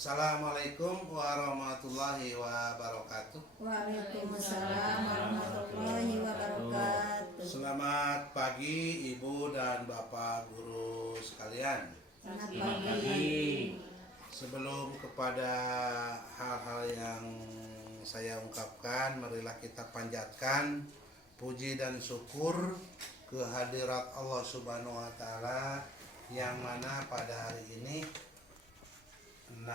Assalamualaikum warahmatullahi wabarakatuh. Waalaikumsalam warahmatullahi wabarakatuh. Selamat pagi Ibu dan Bapak guru sekalian. Selamat pagi. Sebelum kepada hal-hal yang saya ungkapkan, marilah kita panjatkan puji dan syukur kehadirat Allah Subhanahu wa taala yang mana pada hari ini 6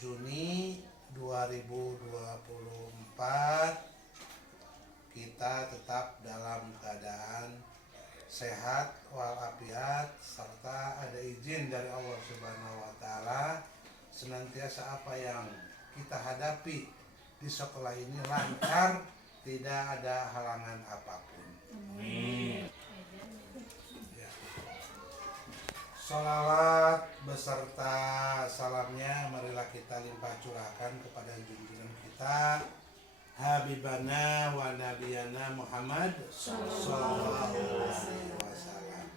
Juni 2024 kita tetap dalam keadaan sehat walafiat serta ada izin dari Allah Subhanahu wa taala senantiasa apa yang kita hadapi di sekolah ini lancar, tidak ada halangan apapun. Amin. Salawat beserta salamnya marilah kita limpah curahkan kepada junjungan kita Habibana wa Nabiyana Muhammad sallallahu alaihi wasallam.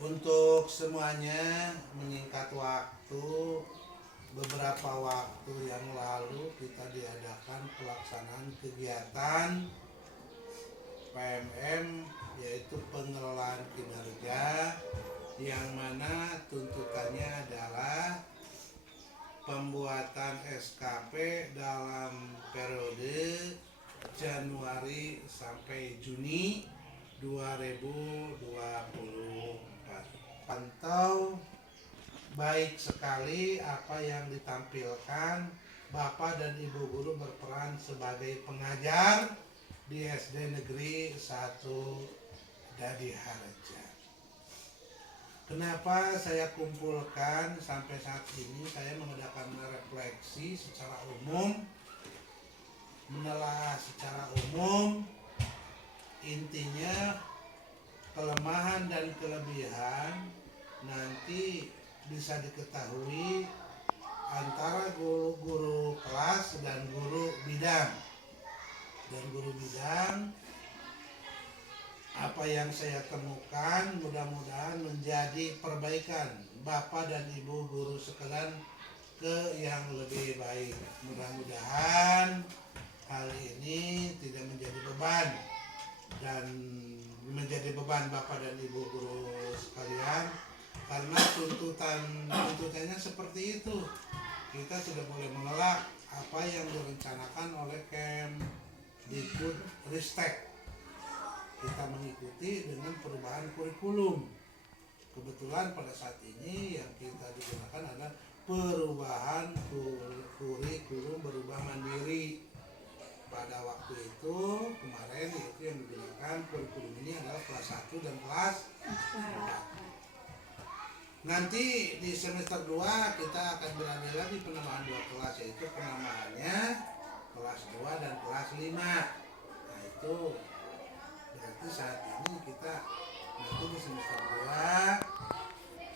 Untuk semuanya, menyingkat waktu, beberapa waktu yang lalu kita diadakan pelaksanaan kegiatan PMM, yaitu pengelolaan kinerja, yang mana tuntutannya adalah pembuatan SKP dalam periode Januari sampai Juni 2024. Pantau baik sekali apa yang ditampilkan. Bapak dan Ibu guru berperan sebagai pengajar di SD Negeri 1 Dadi Harja. Kenapa saya kumpulkan sampai saat ini? Saya mengadakan refleksi secara umum, menelaah secara umum, intinya kelemahan dan kelebihan nanti bisa diketahui antara guru kelas dan guru bidang. Dan guru bidang, apa yang saya temukan mudah-mudahan menjadi perbaikan Bapak dan Ibu guru sekalian ke yang lebih baik. Mudah-mudahan hal ini tidak menjadi beban dan menjadi beban Bapak dan Ibu guru sekalian, karena tuntutannya seperti itu. Kita tidak boleh menolak apa yang direncanakan oleh Kemdikbudristek. Kita mengikuti dengan perubahan kurikulum. Kebetulan pada saat ini yang kita digunakan adalah perubahan kurikulum berubah mandiri. Pada waktu itu kemarin itu yang digunakan kurikulum ini adalah kelas 1 dan kelas 4. Nanti di semester 2 kita akan berada lagi penambahan 2 kelas, yaitu penambahannya kelas 2 dan kelas 5. Nah itu berarti saat ini kita nanti di semester 2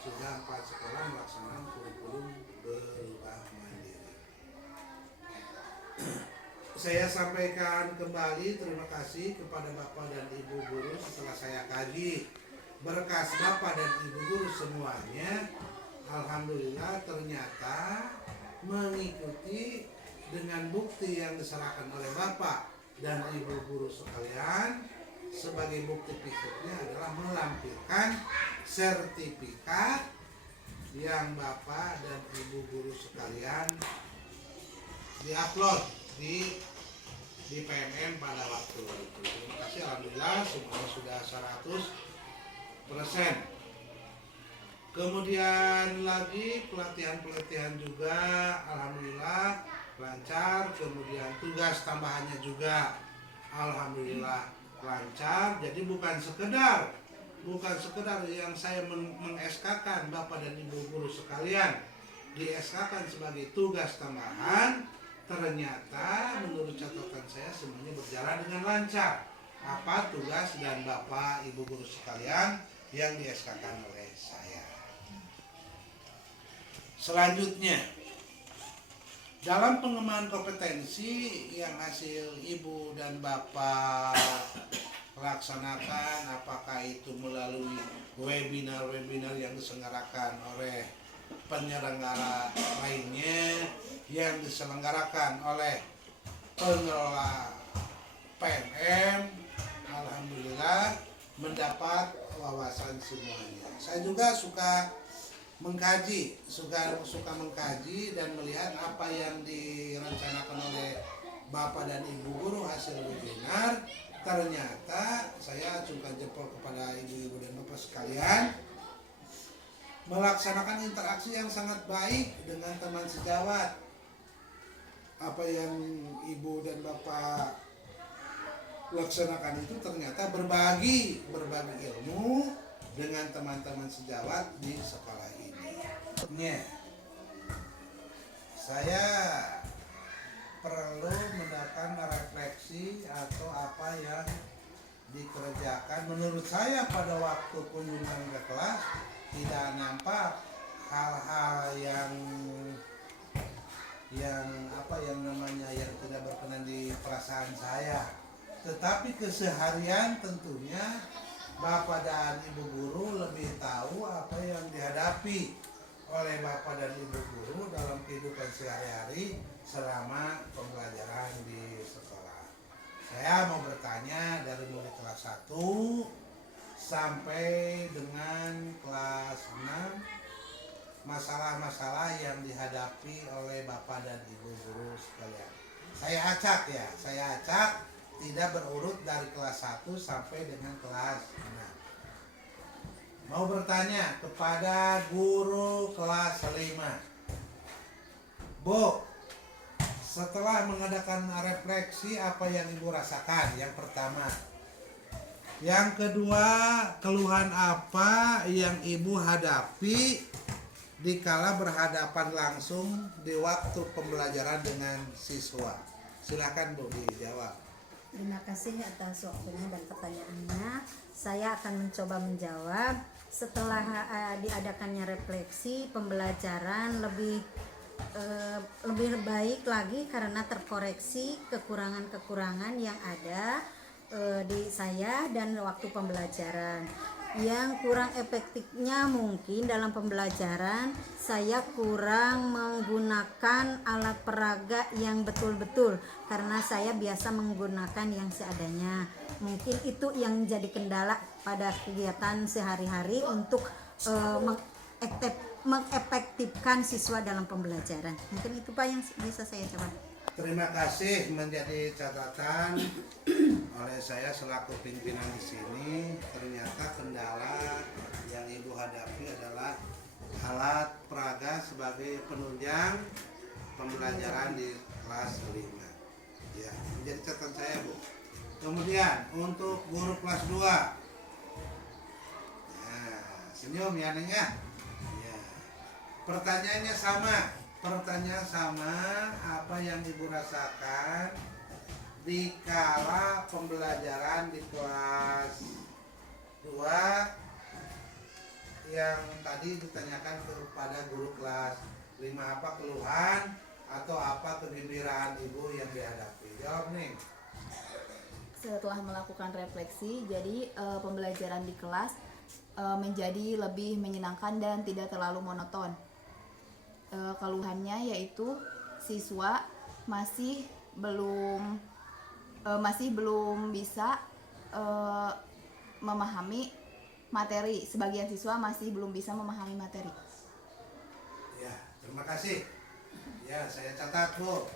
sudah 4 sekolah melaksanakan kurikulum berubah mandiri. Saya sampaikan kembali terima kasih kepada Bapak dan Ibu guru setelah saya kaji berkas Bapak dan Ibu guru semuanya. Alhamdulillah ternyata mengikuti dengan bukti yang diserahkan oleh Bapak dan Ibu guru sekalian. Sebagai bukti fisiknya adalah melampirkan sertifikat yang Bapak dan Ibu guru sekalian diupload di PMM pada waktu itu. Terima kasih, alhamdulillah semuanya sudah 100%. Kemudian lagi pelatihan juga alhamdulillah lancar. Kemudian tugas tambahannya juga alhamdulillah lancar. Jadi bukan sekedar yang saya meng-SK-kan Bapak dan Ibu guru sekalian, di-SK-kan sebagai tugas tambahan, ternyata menurut catatan saya semuanya berjalan dengan lancar. Apa tugas dan Bapak Ibu guru sekalian yang di-SK-kan oleh saya. Selanjutnya, dalam pengembangan kompetensi yang hasil Ibu dan Bapak laksanakan, apakah itu melalui webinar yang diselenggarakan oleh penyelenggara lainnya yang diselenggarakan oleh pengelola PNM, alhamdulillah mendapat wawasan semuanya. Saya juga suka mengkaji dan melihat apa yang direncanakan oleh Bapak dan Ibu guru hasil webinar. Ternyata saya acungkan jempol kepada ibu-ibu dan bapak sekalian, melaksanakan interaksi yang sangat baik dengan teman sejawat. Apa yang ibu dan bapak laksanakan itu ternyata berbagi ilmu dengan teman-teman sejawat di sekolah ini. Saya perlu melakukan refleksi atau apa yang dikerjakan. Menurut saya pada waktu kunjungan ke kelas tidak nampak hal-hal yang yang tidak berkenan di perasaan saya. Tetapi keseharian tentunya Bapak dan Ibu guru lebih tahu apa yang dihadapi oleh Bapak dan Ibu guru dalam kehidupan sehari-hari selama pembelajaran di sekolah. Saya mau bertanya dari mulai kelas 1 sampai dengan kelas 6, masalah-masalah yang dihadapi oleh Bapak dan Ibu guru sekalian. Saya acak tidak berurut dari kelas 1 sampai dengan kelas 6. Mau bertanya kepada guru kelas 5. Bu, setelah mengadakan refleksi apa yang Ibu rasakan? Yang pertama. Yang kedua, keluhan apa yang Ibu hadapi dikala berhadapan langsung di waktu pembelajaran dengan siswa? Silakan Bu dijawab. Terima kasih atas waktunya dan pertanyaannya. Saya akan mencoba menjawab. Setelah diadakannya refleksi, pembelajaran lebih baik lagi karena terkoreksi kekurangan-kekurangan yang ada di saya dan waktu pembelajaran. Yang kurang efektifnya mungkin dalam pembelajaran saya kurang menggunakan alat peraga yang betul-betul karena saya biasa menggunakan yang seadanya. Mungkin itu yang jadi kendala pada kegiatan sehari-hari untuk mengefektifkan siswa dalam pembelajaran. Mungkin itu Pak yang bisa saya jawab. Terima kasih, menjadi catatan oleh saya selaku pimpinan di sini. Ternyata kendala yang Ibu hadapi adalah alat peraga sebagai penunjang pembelajaran di kelas 5. Ya, menjadi catatan saya, Bu. Kemudian untuk guru kelas 2. Nah, senyum ya Neng ya. Ya. Pertanyaannya sama, apa yang Ibu rasakan dikala pembelajaran di kelas 2 yang tadi ditanyakan kepada guru kelas 5, apa keluhan atau apa kegembiraan Ibu yang dihadapi? Jawab nih. Setelah melakukan refleksi, jadi pembelajaran di kelas menjadi lebih menyenangkan dan tidak terlalu monoton. Keluhannya yaitu siswa masih belum bisa memahami materi. Sebagian siswa masih belum bisa memahami materi. Ya, terima kasih. Ya, saya catat, Bu.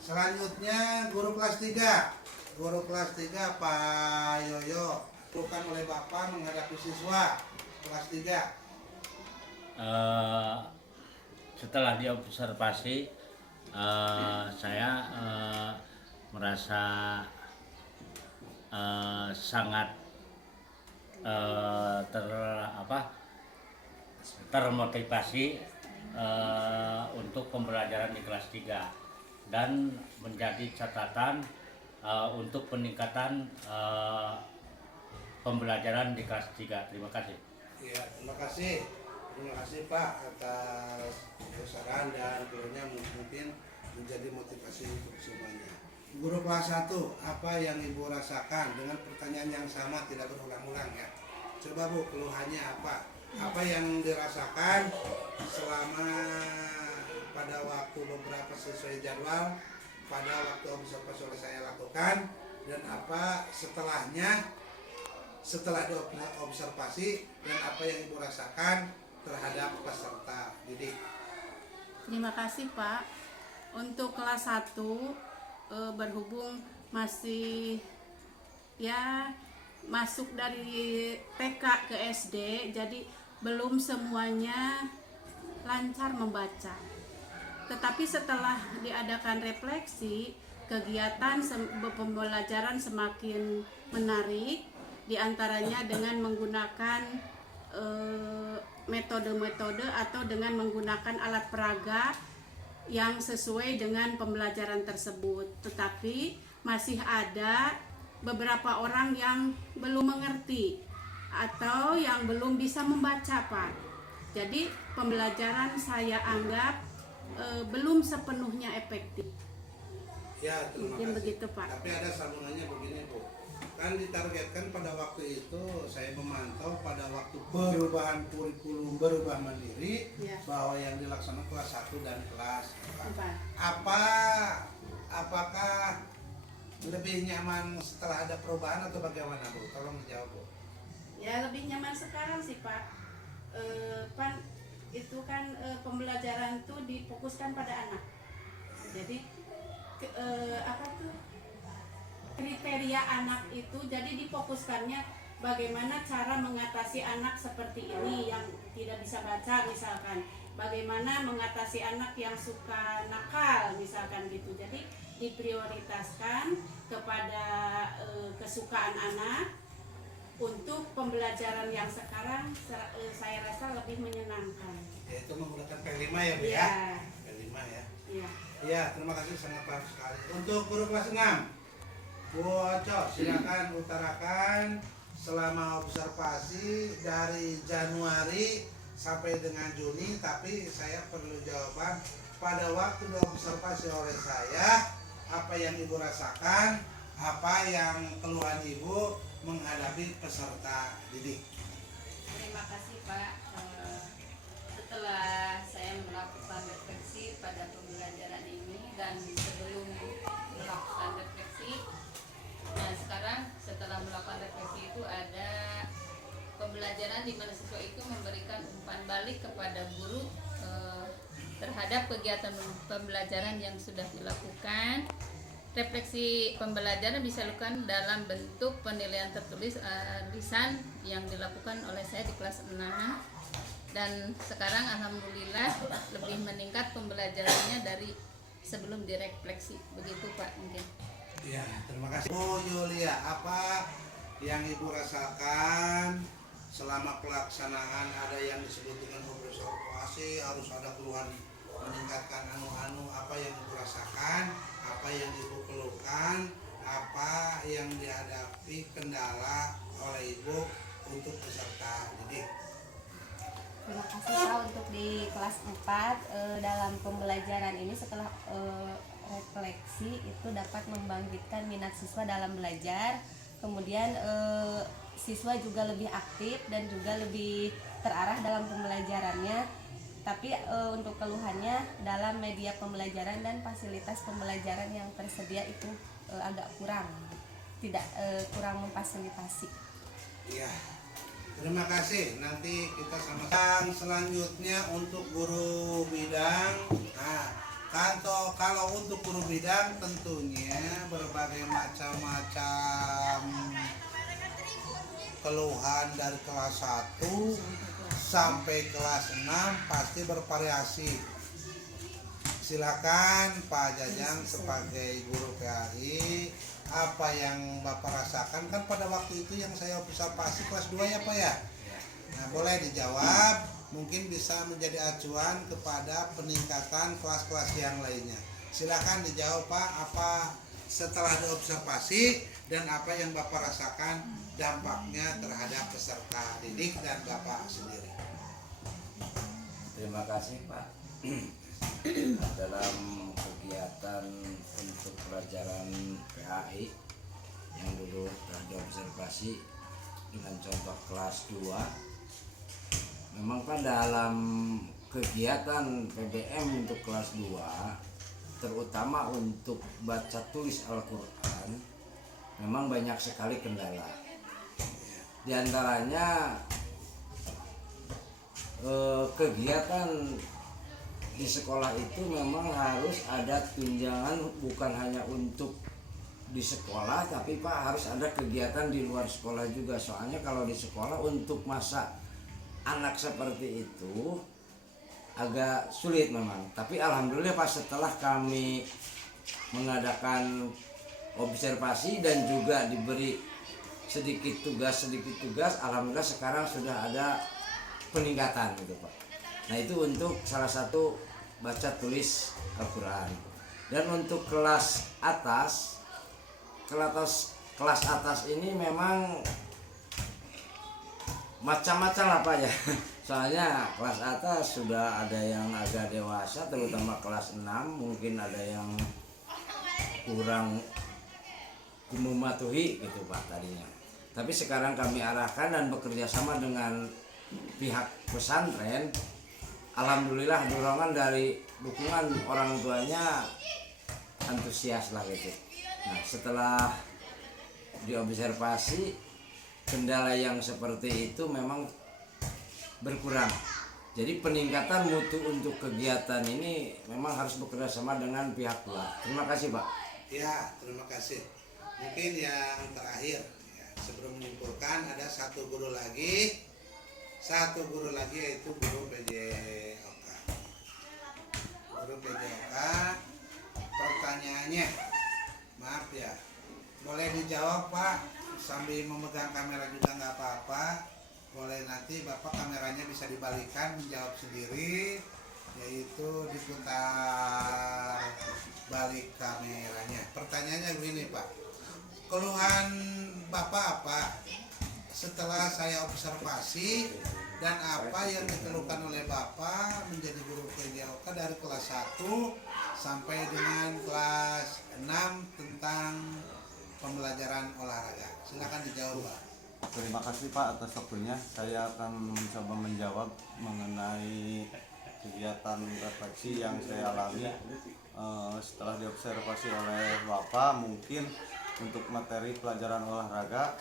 Selanjutnya guru kelas 3. Guru kelas 3 Pak Yoyo, bukan oleh Bapak menghadapi siswa kelas 3. Setelah diobservasi, saya merasa sangat termotivasi untuk pembelajaran di kelas 3 dan menjadi catatan untuk peningkatan pembelajaran di kelas 3. Terima kasih. Ya, terima kasih. Terima kasih Pak atas saran dan keluarnya mungkin menjadi motivasi untuk semuanya. Guru kelas 1, apa yang Ibu rasakan? Dengan pertanyaan yang sama, tidak berulang-ulang ya. Coba Bu, keluhannya apa? apa yang dirasakan selama pada waktu beberapa sesuai jadwal pada waktu observasi oleh saya lakukan, dan apa setelahnya setelah diobservasi, dan apa yang Ibu rasakan terhadap peserta didik. Terima kasih Pak. Untuk kelas 1 berhubung masih ya masuk dari TK ke SD, jadi belum semuanya lancar membaca. Tetapi setelah diadakan refleksi, kegiatan pembelajaran semakin menarik, diantaranya dengan menggunakan metode-metode atau dengan menggunakan alat peraga yang sesuai dengan pembelajaran tersebut. Tetapi masih ada beberapa orang yang belum mengerti atau yang belum bisa membaca, Pak. Jadi pembelajaran saya anggap belum sepenuhnya efektif. Ya, terima Mungkin kasih. begitu, Pak. Tapi ada sambungannya begini, Bu. Kan ditargetkan pada waktu itu saya memantau pada waktu perubahan kurikulum berubah mandiri, Ya. bahwa yang dilaksanakan kelas 1 dan kelas 4. Pak. Apakah lebih nyaman setelah ada perubahan atau bagaimana, Bu? Tolong dijawab, Bu. Ya, lebih nyaman sekarang sih, Pak. Pan itu kan pembelajaran tuh difokuskan pada anak. Jadi kriteria anak itu jadi difokuskannya bagaimana cara mengatasi anak seperti ini yang tidak bisa baca misalkan, bagaimana mengatasi anak yang suka nakal misalkan gitu. Jadi diprioritaskan kepada kesukaan anak. Untuk pembelajaran yang sekarang saya rasa lebih menyenangkan. Yaitu menggunakan P5 ya, Bu, ya? Iya. P5 ya. Iya. Iya, terima kasih, sangat bagus sekali. Untuk guru kelas 6, Bu Oco, silakan utarakan selama observasi dari Januari sampai dengan Juni, tapi saya perlu jawaban pada waktu diobservasi oleh saya, apa yang Ibu rasakan, apa yang keluhan Ibu menghadapi peserta didik. Terima kasih Pak. Setelah saya melakukan refleksi pada pembelajaran ini dan sebelum melakukan refleksi, nah sekarang setelah melakukan refleksi itu ada pembelajaran di mana siswa itu memberikan umpan balik kepada guru terhadap kegiatan pembelajaran yang sudah dilakukan. Refleksi pembelajaran bisa dilakukan dalam bentuk penilaian tertulis lisan yang dilakukan oleh saya di kelas 6, dan sekarang alhamdulillah lebih meningkat pembelajarannya dari sebelum direfleksi. Begitu Pak mungkin. Ya, terima kasih. Bu Yulia, apa yang Ibu rasakan selama pelaksanaan? Ada yang disebut dengan observasi, harus ada keluhan meningkatkan apa yang Ibu rasakan, apa yang Ibu keluhkan, apa yang dihadapi kendala oleh Ibu untuk peserta didik. Terima kasih Pak. Untuk di kelas 4 dalam pembelajaran ini setelah refleksi itu dapat membangkitkan minat siswa dalam belajar, kemudian siswa juga lebih aktif dan juga lebih terarah dalam pembelajarannya. Tapi untuk keluhannya dalam media pembelajaran dan fasilitas pembelajaran yang tersedia itu agak kurang, tidak kurang memfasilitasi. Iya, terima kasih. Nanti kita sama-sama. Selanjutnya untuk guru bidang. Nah, kalau untuk guru bidang tentunya berbagai macam keluhan dari kelas 1 sampai kelas 6 pasti bervariasi. Silakan Pak Jajang sebagai guru PAI, apa yang Bapak rasakan? Kan pada waktu itu yang saya observasi kelas 2 ya Pak ya? Nah, boleh dijawab, mungkin bisa menjadi acuan kepada peningkatan kelas-kelas yang lainnya. Silakan dijawab Pak, apa setelah diobservasi dan apa yang Bapak rasakan dampaknya terhadap peserta didik dan Bapak sendiri. Terima kasih Pak. Dalam kegiatan untuk pelajaran PAI yang dulu telah diobservasi dengan contoh kelas 2, Memang Pak, dalam kegiatan PBM untuk kelas 2, terutama untuk baca tulis Al-Quran, memang banyak sekali kendala. Di antaranya kegiatan di sekolah itu memang harus ada tunjangan, bukan hanya untuk di sekolah, tapi Pak harus ada kegiatan di luar sekolah juga. Soalnya kalau di sekolah untuk masa anak seperti itu agak sulit memang. Tapi alhamdulillah Pak, setelah kami mengadakan observasi dan juga diberi sedikit tugas, alhamdulillah sekarang sudah ada peningkatan gitu Pak. Nah itu untuk salah satu baca tulis Al-Quran. Dan untuk kelas atas ini memang macam-macam lah Pak ya. Soalnya kelas atas sudah ada yang agak dewasa, terutama kelas 6, mungkin ada yang kurang mematuhi gitu Pak tadinya. Tapi sekarang kami arahkan dan bekerja sama dengan pihak pesantren. Alhamdulillah dorongan dari dukungan orang tuanya antusias lah gitu. Nah setelah diobservasi, kendala yang seperti itu memang berkurang. Jadi peningkatan mutu untuk kegiatan ini memang harus bekerja sama dengan pihak luar. Terima kasih Pak. Ya, terima kasih. Mungkin yang terakhir ya, sebelum menyimpulkan, ada satu guru lagi yaitu guru PJOK. Guru PJOK, pertanyaannya, maaf ya, boleh dijawab Pak, sambil memegang kamera juga nggak apa-apa. Boleh nanti Bapak kameranya bisa dibalikan, menjawab sendiri, yaitu diputar balik kameranya. Pertanyaannya begini Pak, keluhan Bapak apa setelah saya observasi, dan apa yang dikeluhkan oleh Bapak menjadi guru PJOK dari kelas 1 sampai dengan kelas 6 tentang pembelajaran olahraga? Silakan dijawab Pak. Terima kasih Pak atas waktunya. Saya akan mencoba menjawab mengenai kegiatan refleksi yang saya alami setelah diobservasi oleh Bapak. Mungkin untuk materi pelajaran olahraga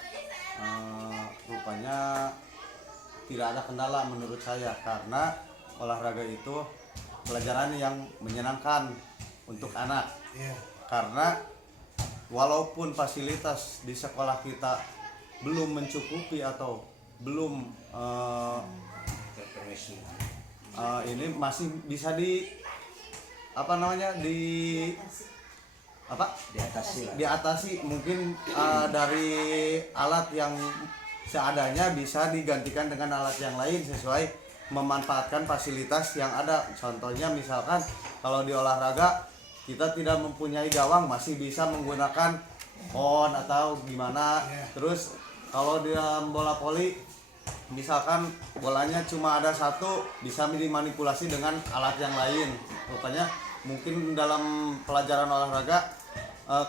rupanya tidak ada kendala menurut saya, karena olahraga itu pelajaran yang menyenangkan untuk anak. Karena walaupun fasilitas di sekolah kita belum mencukupi atau belum ini masih bisa diatasi mungkin dari alat yang seadanya bisa digantikan dengan alat yang lain sesuai memanfaatkan fasilitas yang ada. Contohnya misalkan kalau di olahraga kita tidak mempunyai gawang, masih bisa menggunakan pon atau gimana. Terus kalau di dalam bola voli misalkan bolanya cuma ada satu, bisa dimanipulasi dengan alat yang lain. Rupanya mungkin dalam pelajaran olahraga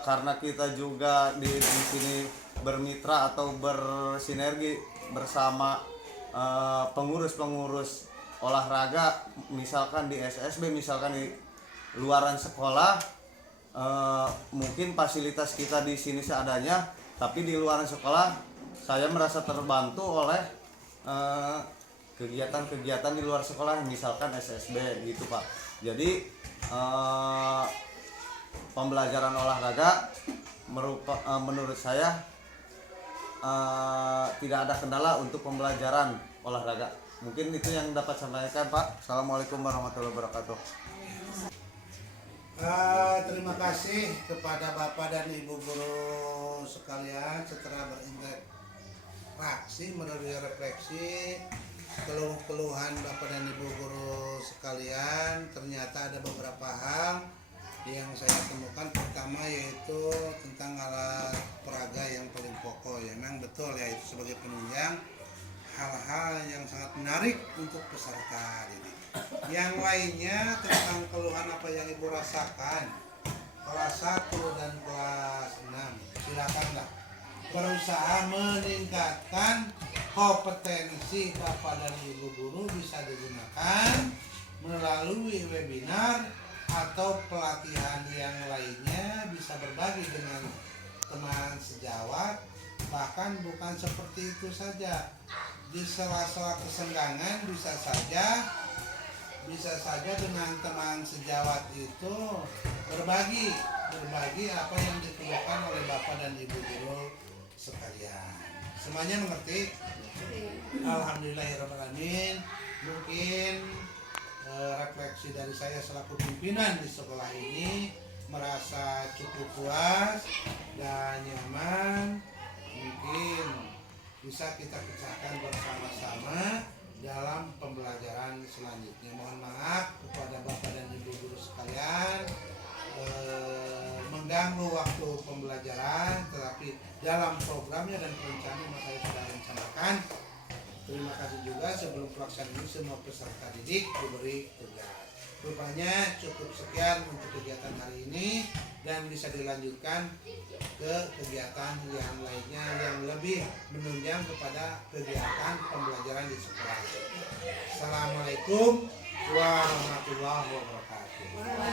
karena kita juga di sini bermitra atau bersinergi bersama pengurus-pengurus olahraga, misalkan di SSB, misalkan di luaran sekolah, mungkin fasilitas kita di sini seadanya, tapi di luaran sekolah saya merasa terbantu oleh kegiatan-kegiatan di luar sekolah, misalkan SSB gitu Pak. Jadi pembelajaran olahraga menurut saya tidak ada kendala untuk pembelajaran olahraga. Mungkin itu yang dapat saya sampaikan Pak. Assalamualaikum warahmatullahi wabarakatuh. Terima kasih kepada Bapak dan Ibu guru sekalian. Setelah berinteraksi melalui refleksi keluhan Bapak dan Ibu guru sekalian, ternyata ada beberapa hal yang saya temukan. Pertama yaitu tentang alat peraga yang paling pokok. Ya, memang betul ya, itu sebagai penunjang hal-hal yang sangat menarik untuk peserta didik. Yang lainnya tentang keluhan apa yang Ibu rasakan kelas 1 dan kelas 6, silakanlah berusaha meningkatkan kompetensi Bapak dan Ibu guru bisa webinar atau pelatihan yang lainnya, bisa berbagi dengan teman sejawat. Bahkan bukan seperti itu saja, di sela-sela kesenggangan bisa saja dengan teman sejawat itu berbagi apa yang dikeluhkan oleh Bapak dan Ibu guru sekalian. Semuanya mengerti? Alhamdulillahirrahmanirrahim. Mungkin refleksi dari saya selaku pimpinan di sekolah ini merasa cukup puas dan nyaman. Mungkin bisa kita pecahkan bersama-sama dalam pembelajaran selanjutnya. Mohon maaf kepada Bapak dan Ibu guru sekalian mengganggu waktu pembelajaran, tetapi dalam programnya dan perencanaan yang saya sudah rencanakan. Terima kasih juga sebelum pelaksanaan ini semua peserta didik diberi tugas. Rupanya cukup sekian untuk kegiatan hari ini dan bisa dilanjutkan ke kegiatan yang lainnya yang lebih menunjang kepada kegiatan pembelajaran di sekolah. Assalamualaikum warahmatullahi wabarakatuh.